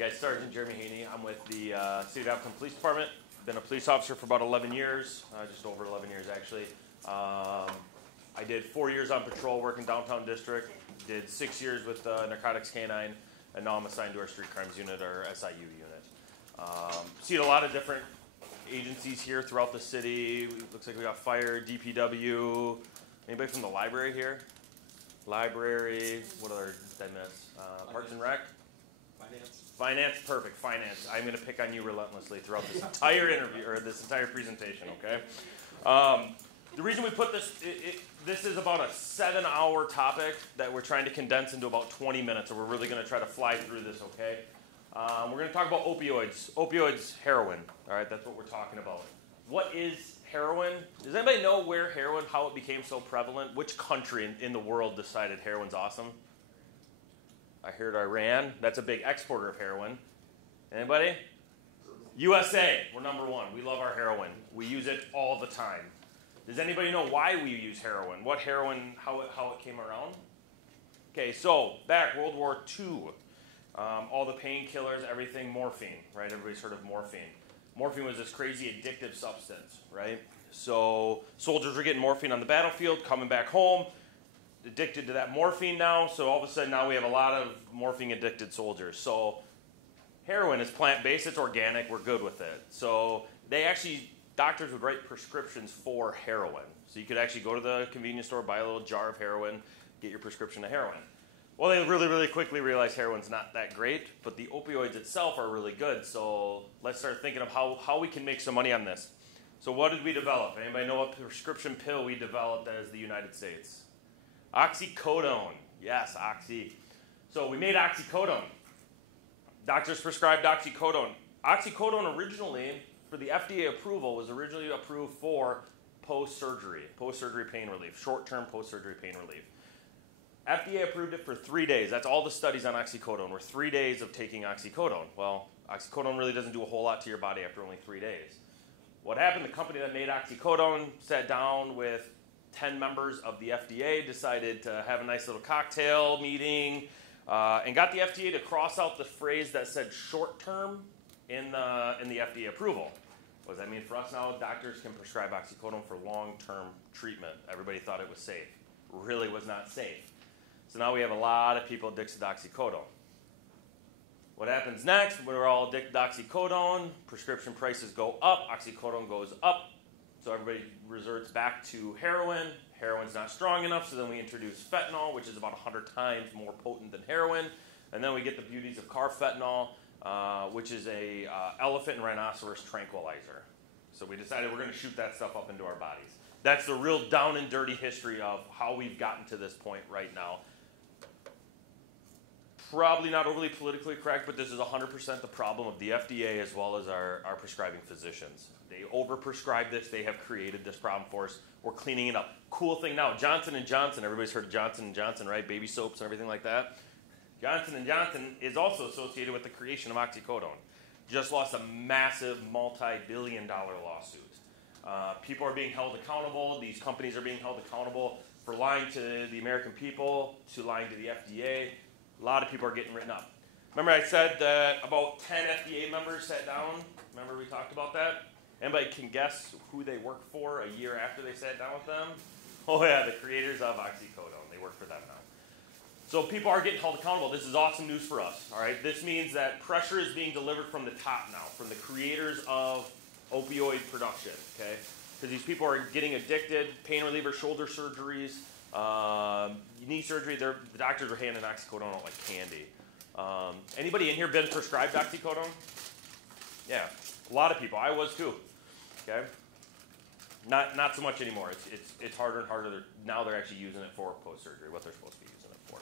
guys, Sergeant Jeremy Haney. I'm with the City of Appleton Police Department. Been a police officer for about 11 years, just over 11 years actually. I did 4 years on patrol working downtown district, did 6 years with Narcotics Canine, and now I'm assigned to our Street Crimes Unit, our SIU unit. Seen a lot of different agencies here throughout the city. Looks like we got fire, DPW. Anybody from the library here? Library, what other did I miss? Parks and Rec? Finance, perfect, finance. I'm going to pick on you relentlessly throughout this entire interview, or this entire presentation, okay? The reason we put this, this is about a 7-hour topic that we're trying to condense into about 20 minutes, so we're really going to try to fly through this, okay? We're going to talk about opioids. Opioids, heroin, all right? That's what we're talking about. What is heroin? Does anybody know where heroin, how it became so prevalent? Which country in the world decided heroin's awesome? I heard Iran. That's a big exporter of heroin. Anybody? USA. We're number one. We love our heroin. We use it all the time. Does anybody know why we use heroin? What heroin, how it came around? Okay, so back World War II. All the painkillers, everything, morphine, right? Everybody's heard of morphine. Morphine was this crazy addictive substance, right? So soldiers were getting morphine on the battlefield, coming back home, addicted to that morphine now. So all of a sudden now we have a lot of morphine-addicted soldiers. So heroin is plant-based, it's organic, we're good with it. So they actually, doctors would write prescriptions for heroin. So you could actually go to the convenience store, buy a little jar of heroin, get your prescription of heroin. Well, they really, really quickly realized heroin's not that great, but the opioids itself are really good. So let's start thinking of how we can make some money on this. So what did we develop? Anybody know what prescription pill we developed as the United States? Oxycodone. Yes, oxy. So we made oxycodone. Doctors prescribed oxycodone. Oxycodone originally, for the FDA approval, was originally approved for post-surgery pain relief, short-term post-surgery pain relief. FDA approved it for 3 days. That's all the studies on oxycodone were 3 days of taking oxycodone. Well, oxycodone really doesn't do a whole lot to your body after only 3 days. What happened, the company that made oxycodone sat down with 10 members of the FDA, decided to have a nice little cocktail meeting, and got the FDA to cross out the phrase that said short-term in the FDA approval. What does that mean for us now? Doctors can prescribe oxycodone for long-term treatment. Everybody thought it was safe. Really was not safe. So now we have a lot of people addicted to oxycodone. What happens next? When we're all addicted to oxycodone, prescription prices go up, oxycodone goes up, so everybody resorts back to heroin. Heroin's not strong enough, so then we introduce fentanyl, which is about 100 times more potent than heroin. And then we get the beauties of carfentanil, which is a elephant and rhinoceros tranquilizer. So we decided we're going to shoot that stuff up into our bodies. That's the real down and dirty history of how we've gotten to this point right now. Probably not overly politically correct, but this is 100% the problem of the FDA as well as our prescribing physicians. They overprescribe this. They have created this problem for us. We're cleaning it up. Cool thing now, Johnson & Johnson. Everybody's heard of Johnson & Johnson, right? Baby soaps and everything like that. Johnson & Johnson is also associated with the creation of oxycodone. Just lost a massive multi-billion-dollar lawsuit. People are being held accountable. These companies are being held accountable for lying to the American people, to lying to the FDA. A lot of people are getting written up. Remember I said that about 10 FDA members sat down? Remember we talked about that? Anybody can guess who they worked for a year after they sat down with them? Oh yeah, the creators of oxycodone. They work for them now. So people are getting held accountable. This is awesome news for us. All right, this means that pressure is being delivered from the top now, from the creators of opioid production, okay? Because these people are getting addicted, pain reliever, shoulder surgeries, knee surgery. The doctors are handing oxycodone out like candy. Anybody in here been prescribed oxycodone? Yeah, a lot of people. I was too. Okay, not so much anymore. It's harder and harder. Now they're actually using it for post-surgery, what they're supposed to be using it for.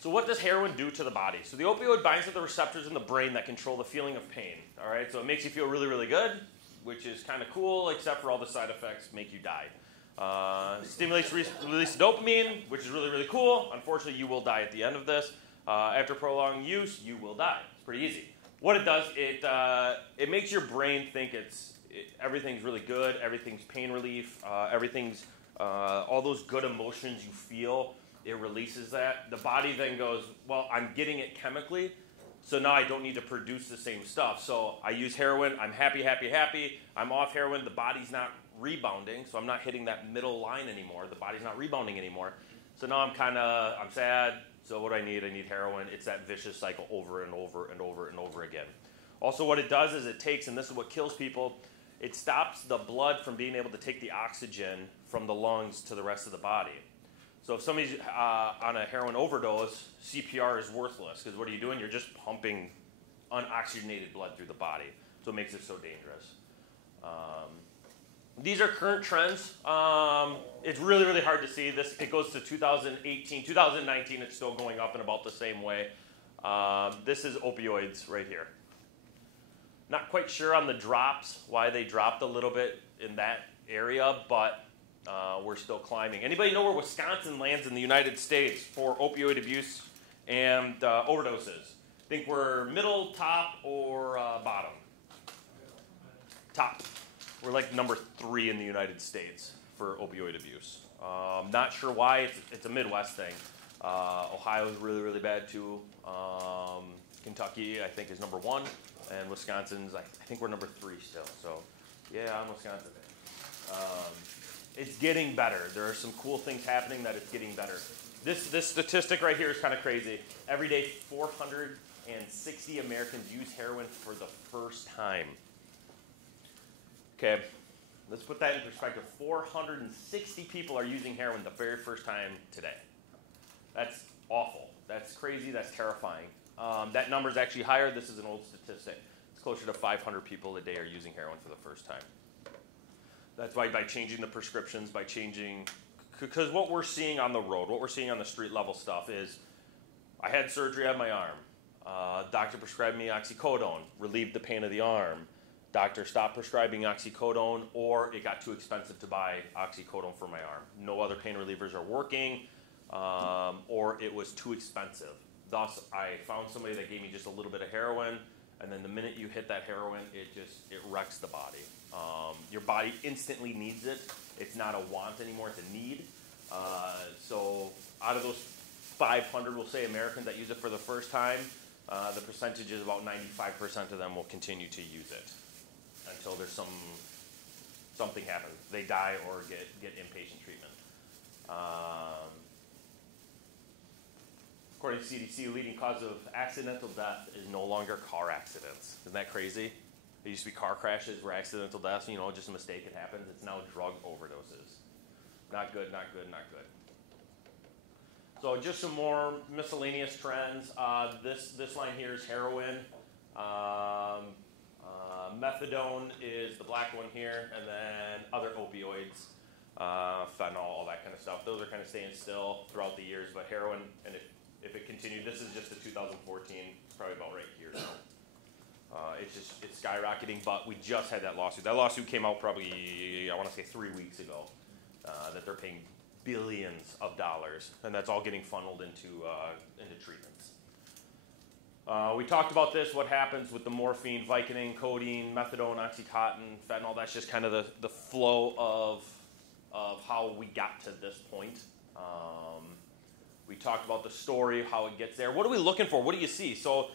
So what does heroin do to the body? So the opioid binds to the receptors in the brain that control the feeling of pain. All right, so it makes you feel really, really good, which is kind of cool, except for all the side effects make you die. Stimulates release of dopamine, which is really, really cool. Unfortunately, you will die at the end of this. After prolonged use, you will die. It's pretty easy. What it does, it makes your brain think everything's really good, everything's pain relief, everything's all those good emotions you feel, it releases that. The body then goes, well, I'm getting it chemically, So now I don't need to produce the same stuff. So I use heroin. I'm happy, happy, happy. I'm off heroin. The body's not rebounding, so I'm not hitting that middle line anymore. The body's not rebounding anymore. So now I'm sad. So what do I need? I need heroin. It's that vicious cycle over and over and over and over again. Also, what it does is it takes, and this is what kills people, it stops the blood from being able to take the oxygen from the lungs to the rest of the body. So if somebody's on a heroin overdose, CPR is worthless, because what are you doing? You're just pumping unoxygenated blood through the body. So it makes it so dangerous. These are current trends. It's really, really hard to see. It goes to 2018. 2019, it's still going up in about the same way. This is opioids right here. Not quite sure on the drops, why they dropped a little bit in that area, but we're still climbing. Anybody know where Wisconsin lands in the United States for opioid abuse and overdoses? Think we're middle, top, or bottom? Top. We're like number 3 in the United States for opioid abuse. Not sure why. It's a Midwest thing. Ohio is really, really bad too. Kentucky, I think, is number 1. And Wisconsin's, I think we're number 3 still. So, yeah, I'm Wisconsin. It's getting better. There are some cool things happening that it's getting better. This statistic right here is kind of crazy. Every day, 460 Americans use heroin for the first time. Okay, let's put that in perspective. 460 people are using heroin the very first time today. That's awful. That's crazy. That's terrifying. That number is actually higher. This is an old statistic. It's closer to 500 people a day are using heroin for the first time. That's why by changing the prescriptions, by changing, because what we're seeing on the road, what we're seeing on the street level stuff is, I had surgery on my arm. Doctor prescribed me oxycodone, relieved the pain of the arm. Doctor stopped prescribing oxycodone, or it got too expensive to buy oxycodone for my arm. No other pain relievers are working, or it was too expensive. Thus, I found somebody that gave me just a little bit of heroin, and then the minute you hit that heroin, it wrecks the body. Your body instantly needs it. It's not a want anymore, it's a need. So out of those 500, we'll say, Americans that use it for the first time, the percentage is about 95% of them will continue to use it until there's something happens. They die or get inpatient treatment. According to CDC, leading cause of accidental death is no longer car accidents. Isn't that crazy? It used to be car crashes were accidental deaths, just a mistake, it happens. It's now drug overdoses. Not good, not good, not good. So just some more miscellaneous trends. This line here is heroin. Methadone is the black one here, and then other opioids, fentanyl, all that kind of stuff. Those are kind of staying still throughout the years, but heroin, and if it continued, this is just the 2014, probably about right here now. It's skyrocketing, but we just had that lawsuit. That lawsuit came out probably, I want to say 3 weeks ago, that they're paying billions of dollars, and that's all getting funneled into treatments. We talked about this, what happens with the morphine, Vicodin, codeine, methadone, Oxycontin, fentanyl. That's just kind of the flow of how we got to this point. We talked about the story, how it gets there. What are we looking for? What do you see? So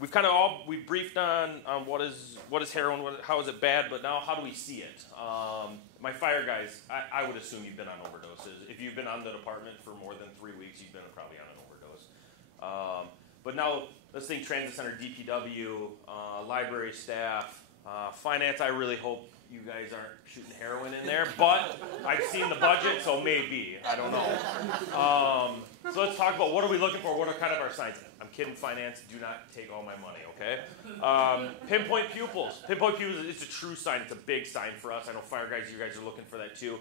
we've kind of we've briefed on what is heroin, how is it bad, but now how do we see it? My fire guys, I would assume you've been on overdoses. If you've been on the department for more than 3 weeks, you've been probably on an overdose. But now let's think transit center, DPW, library staff, finance. I really hope you guys aren't shooting heroin in there, but I've seen the budget, so maybe. I don't know. So let's talk about what are we looking for? What are kind of our signs? I'm kidding, finance. Do not take all my money, okay? Pinpoint pupils. Pinpoint pupils is a true sign. It's a big sign for us. I know fire guys, you guys are looking for that too.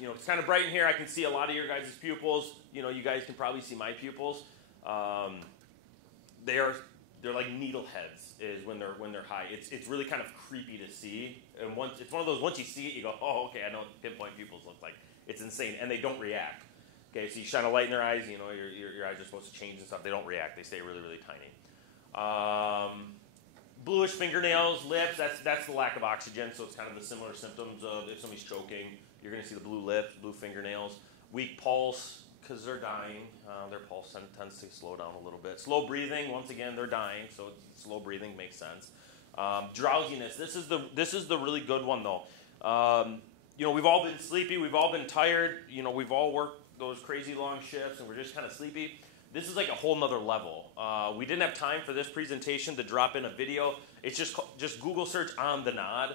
It's kind of bright in here. I can see a lot of your guys' pupils. You guys can probably see my pupils. They're like needle heads is when they're high. It's really kind of creepy to see. And it's one of those, once you see it, you go, oh, okay, I know what pinpoint pupils look like. It's insane, and they don't react. Okay, so you shine a light in their eyes, your eyes are supposed to change and stuff. They don't react. They stay really, really tiny. Bluish fingernails, lips, that's the lack of oxygen, so it's kind of the similar symptoms of if somebody's choking. You're going to see the blue lips, blue fingernails. Weak pulse, because they're dying. Their pulse tends to slow down a little bit. Slow breathing, once again, they're dying, so slow breathing makes sense. Drowsiness. This is the really good one though. We've all been sleepy. We've all been tired. We've all worked those crazy long shifts, and we're just kind of sleepy. This is like a whole nother level. We didn't have time for this presentation to drop in a video. It's just Google search on the nod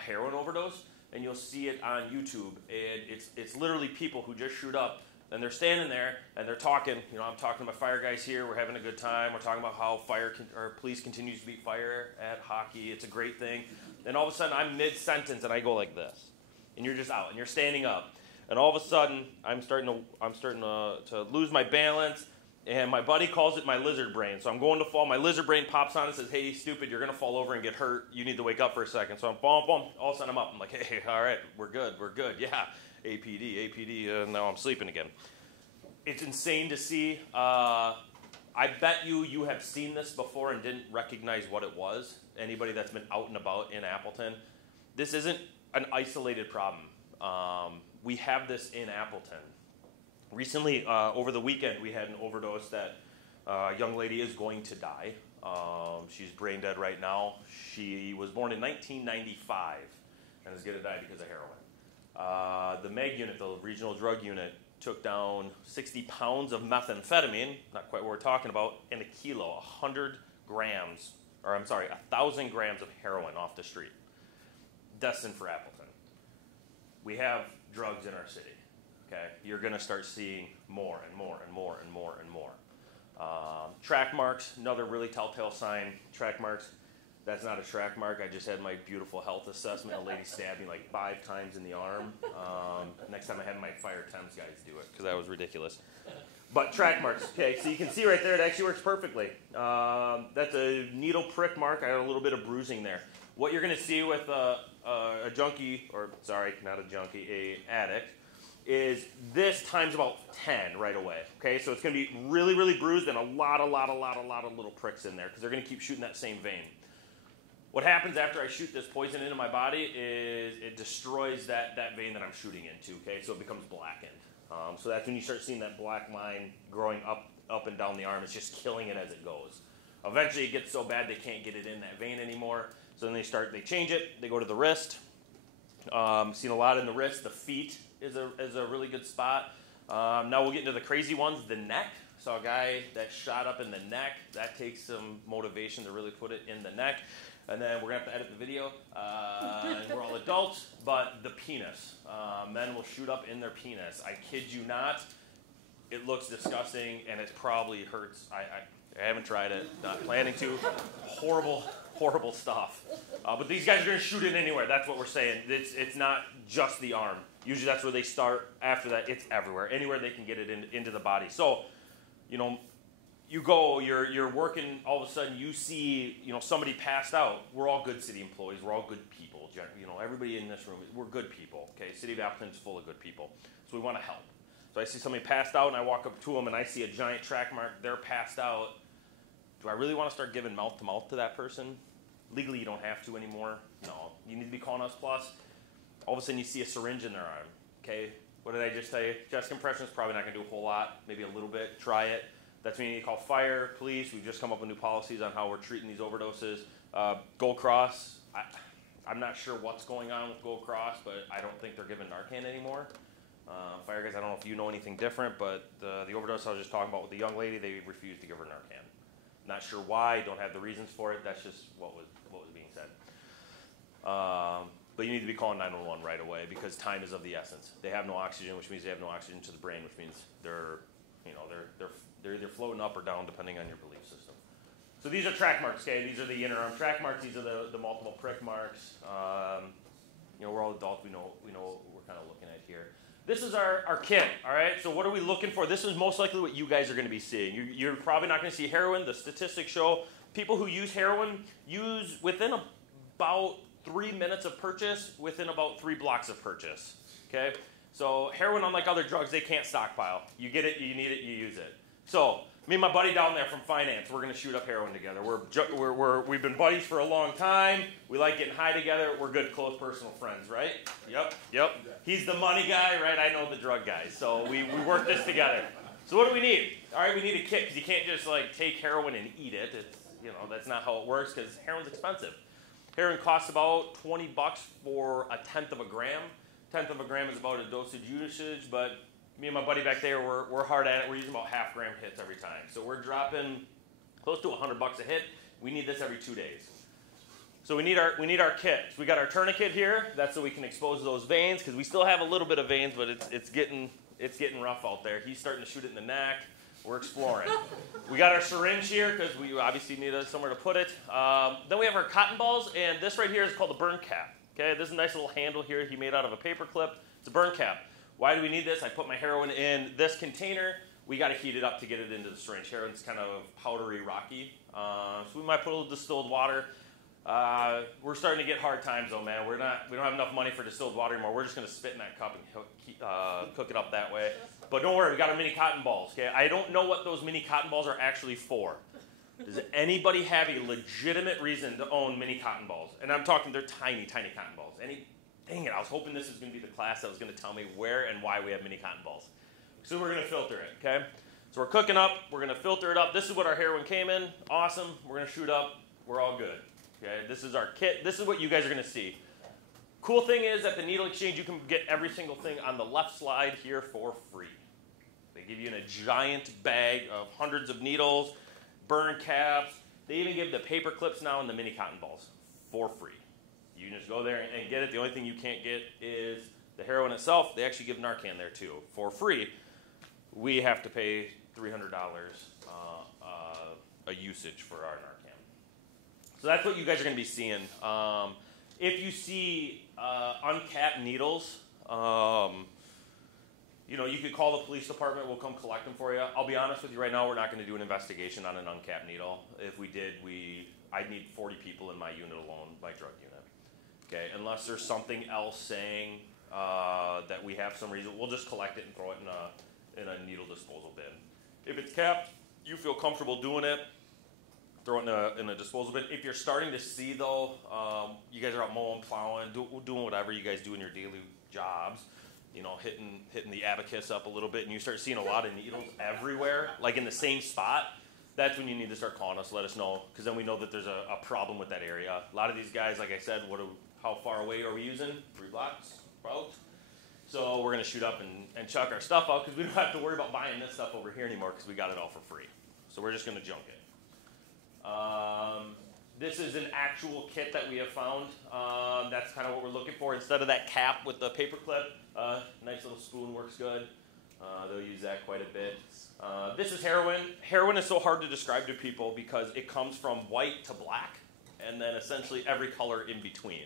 heroin overdose, and you'll see it on YouTube. And it's literally people who just shoot up, and they're standing there and they're talking. I'm talking to my fire guys here. We're having a good time. We're talking about how police continues to beat fire at hockey. It's a great thing. And all of a sudden, I'm mid-sentence and I go like this, and you're just out and you're standing up, and all of a sudden, I'm starting to lose my balance. And my buddy calls it my lizard brain. So I'm going to fall. My lizard brain pops on and says, hey, stupid, you're going to fall over and get hurt. You need to wake up for a second. So I'm falling. All of a sudden I'm up. I'm like, hey, all right, we're good. Yeah, APD. Now I'm sleeping again. It's insane to see. I bet you have seen this before and didn't recognize what it was. Anybody that's been out and about in Appleton. This isn't an isolated problem. We have this in Appleton. Recently, over the weekend, we had an overdose that a young lady is going to die. She's brain dead right now. She was born in 1995 and is going to die because of heroin. The MEG unit, the regional drug unit, took down 60 pounds of methamphetamine, not quite what we're talking about, and a kilo, 1,000 grams of heroin off the street. Destined for Appleton. We have drugs in our city. Okay, you're going to start seeing more and more. Track marks, another really telltale sign. Track marks, that's not a track mark. I just had my beautiful health assessment. A lady stabbed me like 5 times in the arm. Next time I have my fire Thames guys do it, because that was ridiculous. But track marks, okay, so you can see right there, it actually works perfectly. That's a needle prick mark. I got a little bit of bruising there. What you're going to see with a junkie, or sorry, not a junkie, a addict, is this times about 10 right away. Okay, so it's going to be really, really bruised and a lot of little pricks in there because they're going to keep shooting that same vein. What happens after I shoot this poison into my body is it destroys that vein that I'm shooting into. Okay, so it becomes blackened. So that's when you start seeing that black line growing up and down the arm. It's just killing it as it goes. Eventually, it gets so bad they can't get it in that vein anymore. So then they change it. They go to the wrist. Seen a lot in the wrist. The feet is a really good spot. Now we'll get into the crazy ones. The neck. Saw a guy that shot up in the neck. That takes some motivation to really put it in the neck. And then we're going to have to edit the video. And we're all adults. But the penis. Men will shoot up in their penis. I kid you not. It looks disgusting, and it probably hurts. I haven't tried it. Not planning to. Horrible stuff. But these guys are going to shoot it anywhere. That's what we're saying. It's not just the arm. Usually that's where they start. After that, it's everywhere. Anywhere they can get it into the body. So, you go, you're working, all of a sudden you see, somebody passed out. We're all good city employees. We're all good people. Everybody in this room, we're good people. Okay, City of Appleton's full of good people. So we want to help. So I see somebody passed out, and I walk up to them, and I see a giant track mark. They're passed out. Do I really want to start giving mouth-to-mouth to that person? Legally, you don't have to anymore. No, you need to be calling us plus. All of a sudden, you see a syringe in their arm. Okay, what did I just tell you? Chest compression is probably not going to do a whole lot, maybe a little bit. Try it. That's when you need to call fire, police. We've just come up with new policies on how we're treating these overdoses. Gold Cross, I'm not sure what's going on with Gold Cross, but I don't think they're giving Narcan anymore. Fire guys, I don't know if you know anything different, but the overdose I was just talking about with the young lady, they refused to give her Narcan. Not sure why, don't have the reasons for it. That's just what was being said. But you need to be calling 911 right away because time is of the essence. They have no oxygen, which means they have no oxygen to the brain, which means they're either floating up or down depending on your belief system. So these are track marks, okay? These are the inner arm track marks. These are the multiple prick marks. We're all adults. We know what we're kind of looking at here. This is our kit, all right? So what are we looking for? This is most likely what you guys are going to be seeing. You're probably not going to see heroin. The statistics show people who use heroin use within about 3 minutes of purchase, within about 3 blocks of purchase, okay? So heroin, unlike other drugs, they can't stockpile. You get it, you need it, you use it. So Me and my buddy down there from finance, we're going to shoot up heroin together. We've been buddies for a long time. We like getting high together. We're good, close, personal friends, right? Yep. He's the money guy, right? I know the drug guy. So we work this together. So what do we need? All right, we need a kit because you can't just like take heroin and eat it. It's, that's not how it works because heroin's expensive. Heroin costs about $20 for a tenth of a gram. Tenth of a gram is about a dosage usage, but me and my buddy back there, we're hard at it. We're using about half-gram hits every time. So we're dropping close to $100 a hit. We need this every 2 days. So we need our kit. So we got our tourniquet here. That's so we can expose those veins because we still have a little bit of veins, but it's getting rough out there. He's starting to shoot it in the neck. We're exploring. We got our syringe here because we obviously need somewhere to put it. Then we have our cotton balls, and this right here is called a burn cap. Okay, this is a nice little handle here he made out of a paper clip. It's a burn cap. Why do we need this? I put my heroin in this container. We got to heat it up to get it into the syringe. Heroin's kind of powdery, rocky. So we might put a little distilled water. We're starting to get hard times though, man. We don't have enough money for distilled water anymore. We're just going to spit in that cup and cook it up that way. But don't worry, we got our mini cotton balls. Okay, I don't know what those mini cotton balls are actually for. Does anybody have a legitimate reason to own mini cotton balls? And I'm talking, they're tiny, tiny cotton balls. Dang it, I was hoping this was going to be the class that was going to tell me where and why we have mini cotton balls. So we're going to filter it, okay? So we're cooking up. We're going to filter it up. This is what our heroin came in. Awesome. We're going to shoot up. We're all good, okay? This is our kit. This is what you guys are going to see. Cool thing is at the needle exchange, you can get every single thing on the left slide here for free. They give you in a giant bag of hundreds of needles, burn caps. They even give the paper clips now and the mini cotton balls for free. You can just go there and get it. The only thing you can't get is the heroin itself. They actually give Narcan there too for free. We have to pay $300 a usage for our Narcan. So that's what you guys are going to be seeing. If you see uncapped needles, you could call the police department. We'll come collect them for you. I'll be honest with you right now, we're not going to do an investigation on an uncapped needle. If we did, I'd need 40 people in my unit alone, my drug unit. Okay, unless there's something else saying that we have some reason, we'll just collect it and throw it in a needle disposal bin. If it's capped, you feel comfortable doing it, throw it in a disposal bin. If you're starting to see though, you guys are out mowing, plowing, doing whatever you guys do in your daily jobs, hitting the abacus up a little bit, and you start seeing a lot of needles everywhere, like in the same spot, that's when you need to start calling us, let us know, because then we know that there's a problem with that area. A lot of these guys, like I said, how far away are we using? 3 blocks, about. So we're going to shoot up and chuck our stuff out because we don't have to worry about buying this stuff over here anymore because we got it all for free. So we're just going to junk it. This is an actual kit that we have found. That's kind of what we're looking for. Instead of that cap with the paper clip, nice little spoon works good. They'll use that quite a bit. This is heroin. Heroin is so hard to describe to people because it comes from white to black and then essentially every color in between.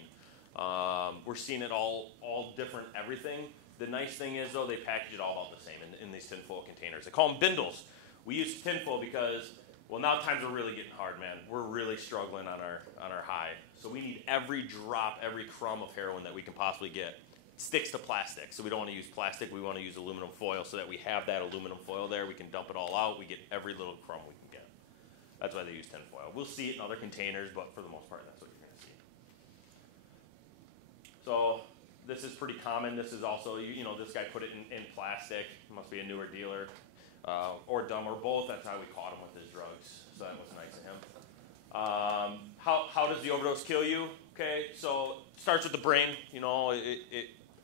We're seeing it all different everything. The nice thing is, though, they package it all about the same in these tinfoil containers. They call them bindles. We use tinfoil because, well, now times are really getting hard, man. We're really struggling on our high. So we need every drop, every crumb of heroin that we can possibly get. Sticks to plastic, so we don't want to use plastic. We want to use aluminum foil so that we have that aluminum foil there. We can dump it all out. We get every little crumb we can get. That's why they use tinfoil. We'll see it in other containers, but for the most part, that's what you're going to see. So this is pretty common. This is also, this guy put it in plastic. Must be a newer dealer, or dumb, or both. That's how we caught him with his drugs. So that was nice of him. How does the overdose kill you? Okay, so it starts with the brain. It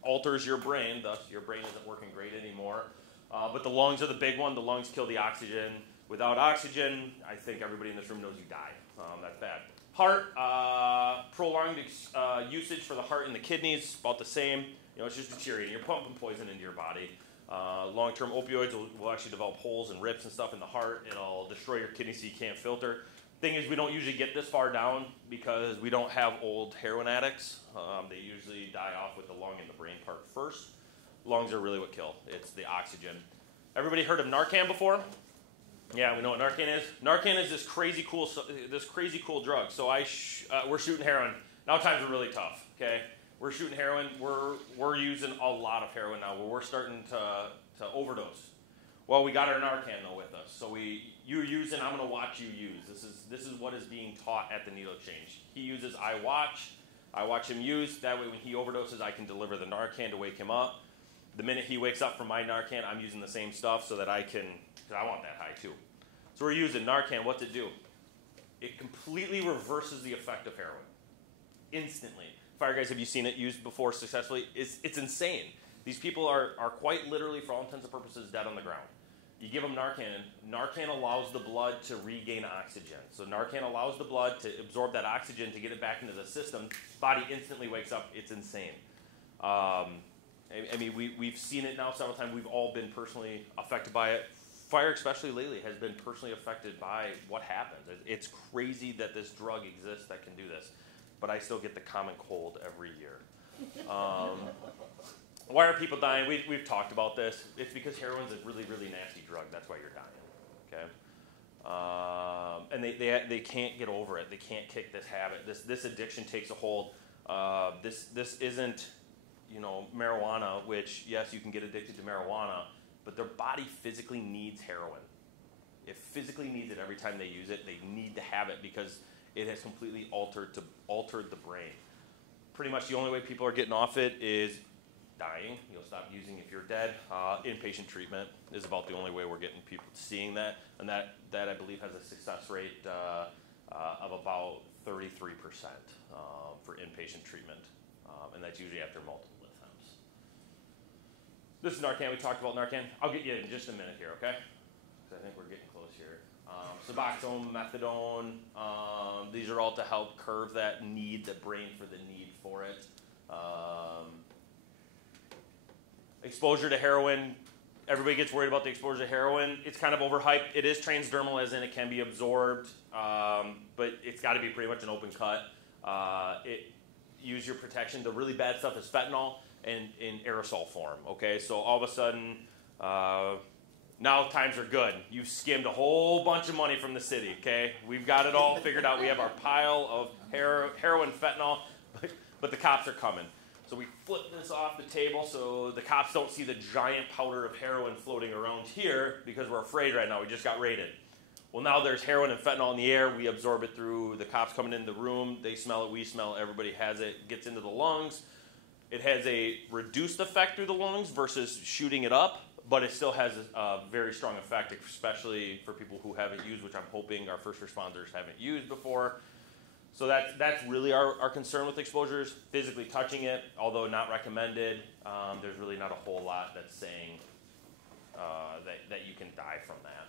alters your brain, thus your brain isn't working great anymore. But the lungs are the big one. The lungs kill the oxygen. Without oxygen, I think everybody in this room knows you die. That's bad. Heart, prolonged usage for the heart and the kidneys, about the same. It's just deteriorating. You're pumping poison into your body. Long-term opioids will actually develop holes and rips and stuff in the heart. It'll destroy your kidneys so you can't filter. Thing is, we don't usually get this far down because we don't have old heroin addicts. They usually die off with the lung and the brain part first. Lungs are really what kill. It's the oxygen. Everybody heard of Narcan before? Yeah, we know what Narcan is. Narcan is this crazy cool drug. So we're shooting heroin. Now times are really tough. Okay, we're shooting heroin. We're using a lot of heroin now. We're starting to overdose. Well, we got our Narcan though with us, so you use and I'm going to watch you use. This is what is being taught at the needle exchange. He uses, I watch him use. That way, when he overdoses, I can deliver the Narcan to wake him up. The minute he wakes up from my Narcan, I'm using the same stuff so that I can, because I want that high too. So we're using Narcan. What's it do? It completely reverses the effect of heroin instantly. Fire guys, have you seen it used before successfully? It's insane. These people are quite literally, for all intents and purposes, dead on the ground. You give them Narcan. Narcan allows the blood to regain oxygen. So Narcan allows the blood to absorb that oxygen to get it back into the system. Body instantly wakes up. It's insane. I mean, we've seen it now several times. We've all been personally affected by it. Fire, especially lately, has been personally affected by what happens. It's crazy that this drug exists that can do this. But I still get the common cold every year. Why are people dying? We've talked about this. It's because heroin's a really, really nasty drug. That's why you're dying, okay? And they can't get over it. They can't kick this habit. This addiction takes a hold. This isn't, marijuana, which, yes, you can get addicted to marijuana, but their body physically needs heroin. It physically needs it every time they use it. They need to have it because it has completely altered the brain. Pretty much the only way people are getting off it is dying. You'll stop using if you're dead. Inpatient treatment is about the only way we're getting people seeing that, and that I believe has a success rate of about 33% for inpatient treatment, and that's usually after multiple attempts. This is Narcan. We talked about Narcan. I'll get you in just a minute here, okay? Because I think we're getting close here. Suboxone, methadone, these are all to help curb that need, the brain for the need for it. Exposure to heroin, everybody gets worried about the exposure to heroin. It's kind of overhyped. It is transdermal, as in it can be absorbed, but it's got to be pretty much an open cut. Use your protection. The really bad stuff is fentanyl and in aerosol form, okay? So all of a sudden, now times are good. You've skimmed a whole bunch of money from the city, okay? We've got it all figured out. We have our pile of heroin, fentanyl, but the cops are coming. So we flip this off the table so the cops don't see the giant powder of heroin floating around here because we're afraid right now. We just got raided. Well, now there's heroin and fentanyl in the air. We absorb it through the cops coming in the room. They smell it. We smell it. Everybody has it. Gets into the lungs. It has a reduced effect through the lungs versus shooting it up, but it still has a very strong effect, especially for people who haven't used, which I'm hoping our first responders haven't used before. So that's really our concern with exposures. Physically touching it, although not recommended, there's really not a whole lot that's saying that you can die from that.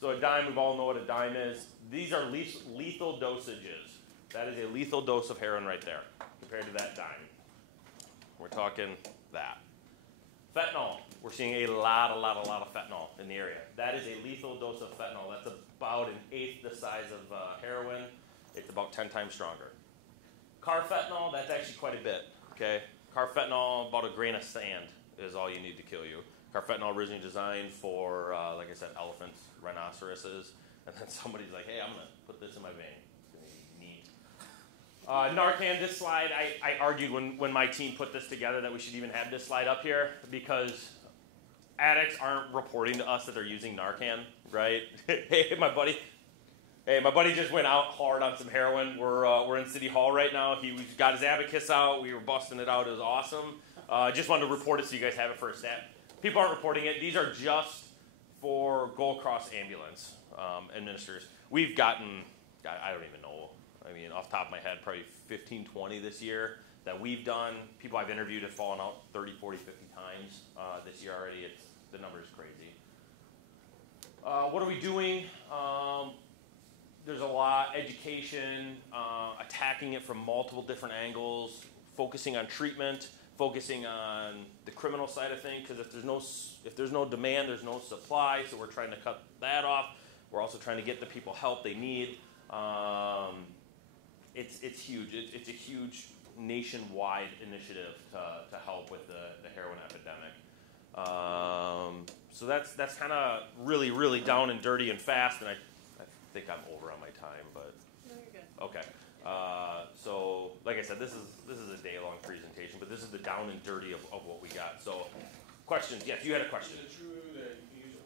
So a dime, we all know what a dime is. These are lethal dosages. That is a lethal dose of heroin right there compared to that dime. We're talking that. Fentanyl. We're seeing a lot of fentanyl in the area. That is a lethal dose of fentanyl. That's about an eighth the size of heroin. It's about 10 times stronger. Carfentanil, that's actually quite a bit, okay? Carfentanil, about a grain of sand is all you need to kill you. Carfentanil originally designed for, like I said, elephants, rhinoceroses, and then somebody's like, hey, I'm going to put this in my vein. It's going to be neat. Narcan, this slide, I argued when my team put this together that we should even have this slide up here because addicts aren't reporting to us that they're using Narcan, right? Hey, my buddy just went out hard on some heroin. We're in City Hall right now. He got his abacus out. We were busting it out. It was awesome. Just wanted to report it so you guys have it for a stat. People aren't reporting it. These are just for Gold Cross ambulance administrators. We've gotten, I don't even know, I mean, off the top of my head, probably 15, 20 this year that we've done. People I've interviewed have fallen out 30, 40, 50 times this year already. The number is crazy. What are we doing? There's a lot, education, attacking it from multiple different angles, focusing on treatment, focusing on the criminal side of things, because if there's no demand, there's no supply, so we're trying to cut that off. We're also trying to get the people help they need. It's huge. It's a huge nationwide initiative to help with the heroin epidemic. So that's kind of really, really down and dirty and fast, and I think I'm over on my time, but no, you're good. Okay. So, like I said, this is a day-long presentation, but this is the down and dirty of what we got. So, questions? Yes, you had a question. Is it true that you can use it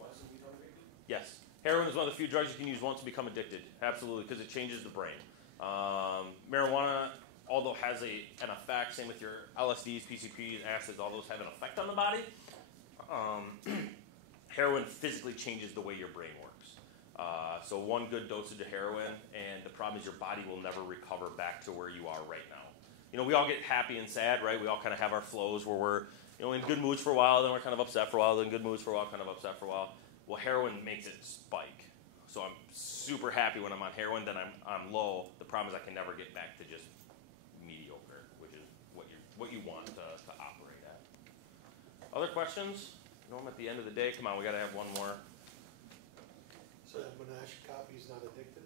Yes. Heroin is one of the few drugs you can use once and become addicted. Absolutely, because it changes the brain. Marijuana, although has an effect, same with your LSDs, PCPs, acids, all those have an effect on the body. Heroin physically changes the way your brain works. So one good dosage of heroin, and the problem is your body will never recover back to where you are right now. You know, we all get happy and sad, right? We all kind of have our flows where we're, you know, in good moods for a while, then we're kind of upset for a while, then good moods for a while, kind of upset for a while. Well, heroin makes it spike. So I'm super happy when I'm on heroin, then I'm low. The problem is I can never get back to just mediocre, which is what you want to operate at. Other questions? You know, I'm at the end of the day. Come on, we got to have one more. So that Monash cop, he's not addicted?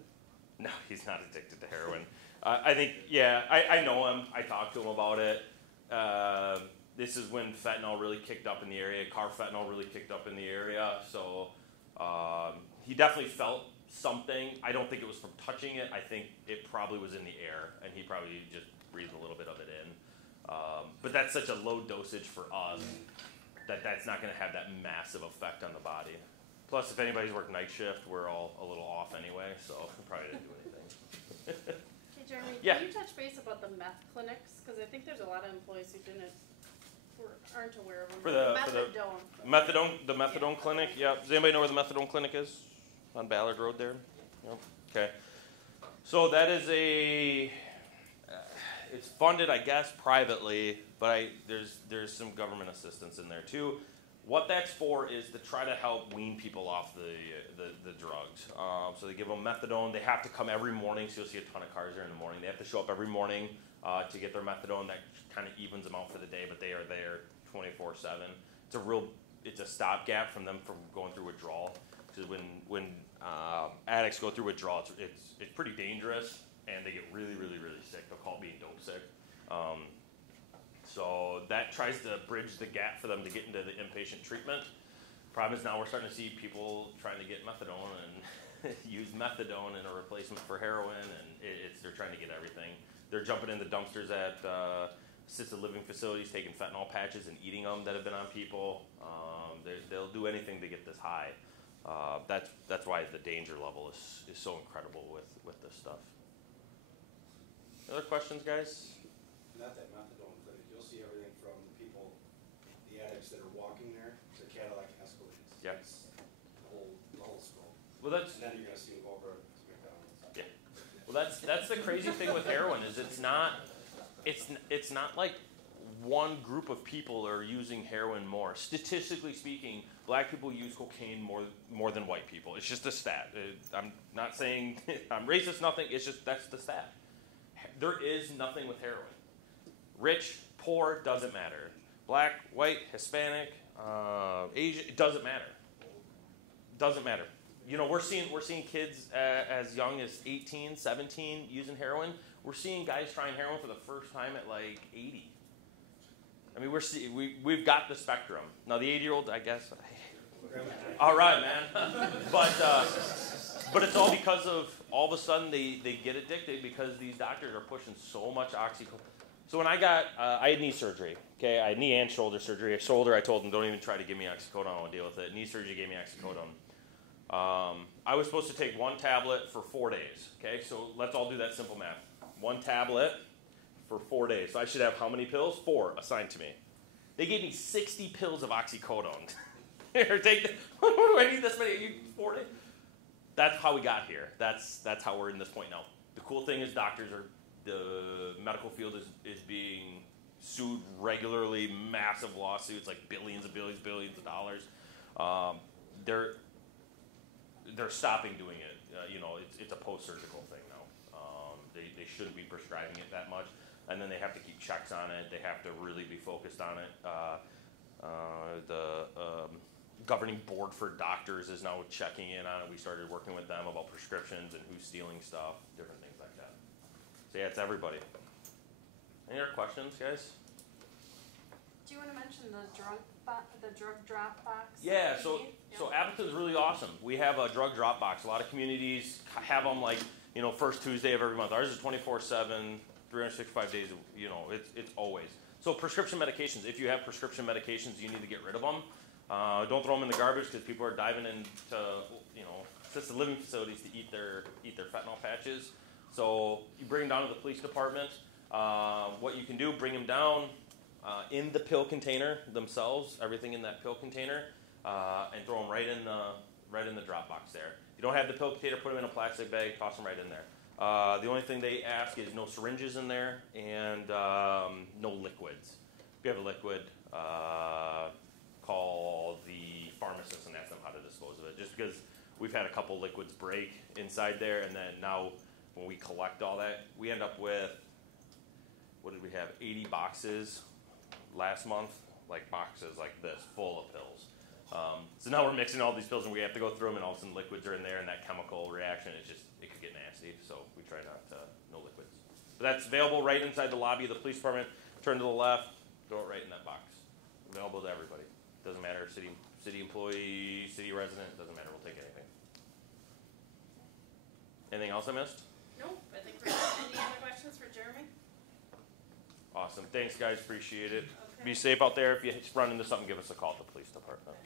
No, he's not addicted to heroin. I think, yeah, I know him. I talked to him about it. This is when fentanyl really kicked up in the area. Carfentanil really kicked up in the area. So he definitely felt something. I don't think it was from touching it. I think it probably was in the air, and he probably just breathed a little bit of it in. But that's such a low dosage for us that's not going to have that massive effect on the body. Plus, if anybody's worked night shift, we're all a little off anyway, so probably didn't do anything. Hey, Jeremy, Yeah. can you touch base about the meth clinics? Because I think there's a lot of employees who aren't aware of them. The methadone clinic. Yeah. Does anybody know where the methadone clinic is? On Ballard Road there. Yep. Okay. So that is it's funded, I guess, privately, but there's some government assistance in there too. What that's for is to try to help wean people off the drugs. So they give them methadone. They have to come every morning, so you'll see a ton of cars there in the morning. They have to show up every morning to get their methadone. That kind of evens them out for the day, but they are there 24/7. It's a stopgap from them from going through withdrawal. Because when addicts go through withdrawal, it's pretty dangerous, and they get really, really, really sick. They'll call it being dope sick. So that tries to bridge the gap for them to get into the inpatient treatment. Problem is now we're starting to see people trying to get methadone and use methadone in a replacement for heroin, and they're trying to get everything. They're jumping into dumpsters at assisted living facilities, taking fentanyl patches and eating them that have been on people. They'll do anything to get this high. That's why the danger level is so incredible with this stuff. Other questions, guys? Not that methadone clinic, you'll see everything from people, the addicts that are walking there, to Cadillac Escalades. Yeah. It's the whole scope. Well, And then you're gonna see them over to McDonald's. yeah. Well, that's the crazy thing with heroin is it's not like one group of people are using heroin more. Statistically speaking, black people use cocaine more than white people. It's just a stat. I'm not saying I'm racist, nothing. It's just that's the stat. There is nothing with heroin. Rich, poor, doesn't matter. Black, white, Hispanic, Asian, it doesn't matter. Doesn't matter. You know, we're seeing kids as young as 18, 17 using heroin. We're seeing guys trying heroin for the first time at like 80. I mean, we've got the spectrum. Now the 80-year-old, I guess. All right, man. But it's all because of all of a sudden they get addicted because these doctors are pushing so much oxycodone. So when I had knee surgery. Okay, I had knee and shoulder surgery. Shoulder, I told them don't even try to give me oxycodone. I won't deal with it. Knee surgery gave me oxycodone. I was supposed to take one tablet for 4 days. Okay, so let's all do that simple math. One tablet for 4 days. So I should have how many pills? 4 assigned to me. They gave me 60 pills of oxycodone. Here, take the, what do I need this many? 4 days? That's how we got here. That's how we're in this point now. The cool thing is the medical field is being sued regularly, massive lawsuits, like billions of dollars. They're stopping doing it. It's a post-surgical thing now. They shouldn't be prescribing it that much, and then they have to keep checks on it. They have to really be focused on it. The governing board for doctors is now checking in on it. We started working with them about prescriptions and who's stealing stuff, different things like that. So yeah, it's everybody. Any other questions, guys? Do you want to mention the drug drop box? Yeah, so Appleton's really awesome. We have a drug drop box. A lot of communities have them like, first Tuesday of every month. Ours is 24/7, 365 days, it's always. So prescription medications, if you have prescription medications, you need to get rid of them. Don't throw them in the garbage because people are diving into, assisted living facilities to eat their fentanyl patches. So you bring them down to the police department. What you can do, bring them down in the pill container themselves, everything in that pill container, and throw them right in the drop box there. If you don't have the pill container, put them in a plastic bag, toss them right in there. The only thing they ask is no syringes in there and no liquids. If you have a liquid, call the pharmacist and ask them how to dispose of it. Just because we've had a couple liquids break inside there, and then now when we collect all that, we end up with, what did we have, 80 boxes last month, like boxes like this, full of pills. So now we're mixing all these pills, and we have to go through them, and all of a sudden liquids are in there, and that chemical reaction, it could get nasty. So we try not to, no liquids. But that's available right inside the lobby of the police department. Turn to the left, throw it right in that box. Available to everybody. Doesn't matter, city employee, city resident, doesn't matter, we'll take anything. Anything else I missed? Nope, I think we're good. Any other questions for Jeremy? Awesome. Thanks, guys. Appreciate it. Okay. Be safe out there. If you run into something, give us a call at the police department.